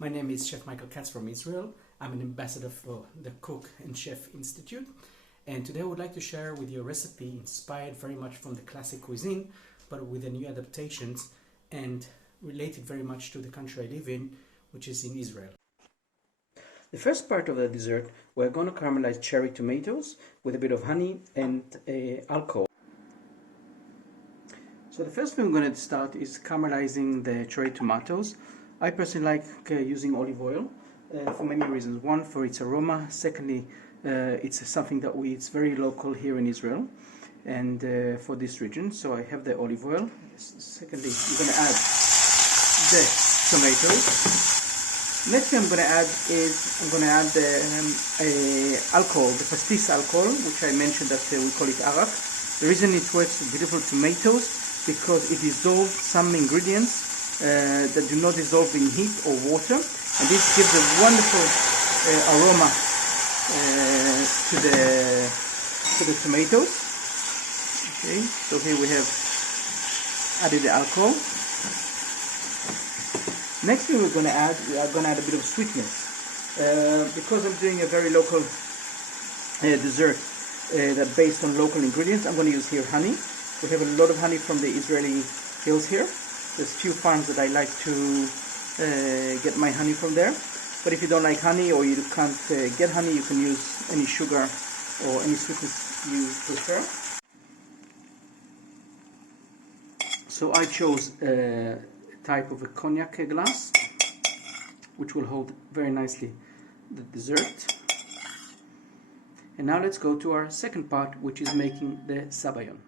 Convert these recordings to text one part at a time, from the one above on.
My name is Chef Michael Katz from Israel. I'm an ambassador for the Cook and Chef Institute. And today I would like to share with you a recipe inspired very much from the classic cuisine, but with the new adaptations and related very much to the country I live in, which is in Israel. The first part of the dessert, we're going to caramelize cherry tomatoes with a bit of honey and alcohol. So the first thing we're going to start is caramelizing the cherry tomatoes. I personally like using olive oil for many reasons. One, for its aroma. Secondly, it's something that it's very local here in Israel and for this region. So I have the olive oil. Secondly, we're going to add the tomatoes. Next thing I'm going to add is the alcohol, the pastis alcohol, which I mentioned that we call it arak. The reason it works with beautiful tomatoes because it dissolves some ingredients that do not dissolve in heat or water, and this gives a wonderful aroma to the tomatoes. Okay, so here we have added the alcohol. Next thing we are going to add a bit of sweetness. Because I'm doing a very local dessert that's based on local ingredients, I'm going to use here honey. We have a lot of honey from the Israeli hills here. There's few farms that I like to get my honey from there. But if you don't like honey or you can't get honey, you can use any sugar or any sweetness you prefer. So I chose a type of a cognac glass, which will hold very nicely the dessert. And now let's go to our second part, which is making the Sabayon.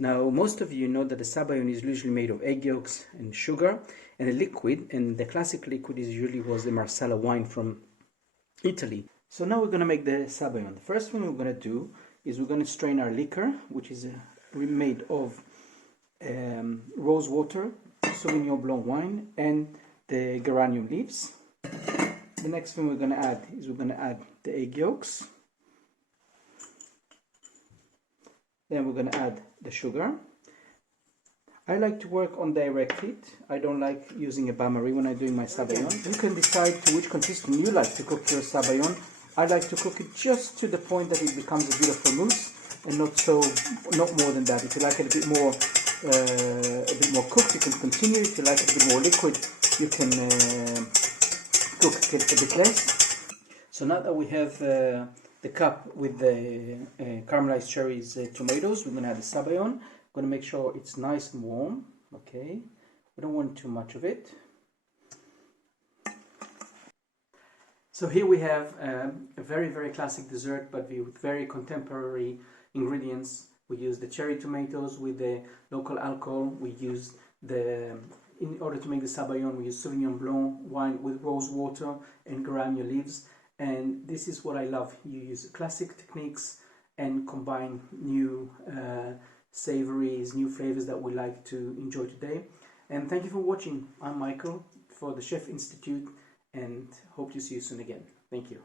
Now, most of you know that the Sabayon is usually made of egg yolks and sugar and a liquid, and the classic liquid was the Marsala wine from Italy. So now we're going to make the Sabayon. The first thing we're going to do is we're going to strain our liquor, which is made of rose water, Sauvignon Blanc wine, and the Geranium leaves. The next thing we're going to add is the egg yolks. Then we're going to add the sugar. I like to work on direct heat. I don't like using a bain-marie when I'm doing my Sabayon. You can decide to which consistency you like to cook your Sabayon. I like to cook it just to the point that it becomes a beautiful mousse, and not more than that. If you like it a bit more cooked, you can continue. If you like it a bit more liquid, you can cook it a bit less. So now that we have the cup with the caramelized cherries, tomatoes, we're going to add the Sabayon. We're going to make sure it's nice and warm. Okay, we don't want too much of it. So here we have a very, very classic dessert, but with very contemporary ingredients. We use the cherry tomatoes with the local alcohol. We use in order to make the Sabayon, we use Sauvignon Blanc wine with rose water and Geranium leaves. And this is what I love. You use classic techniques and combine new savories, new flavors that we like to enjoy today. And thank you for watching. I'm Michael for the Chef Institute, and hope to see you soon again. Thank you.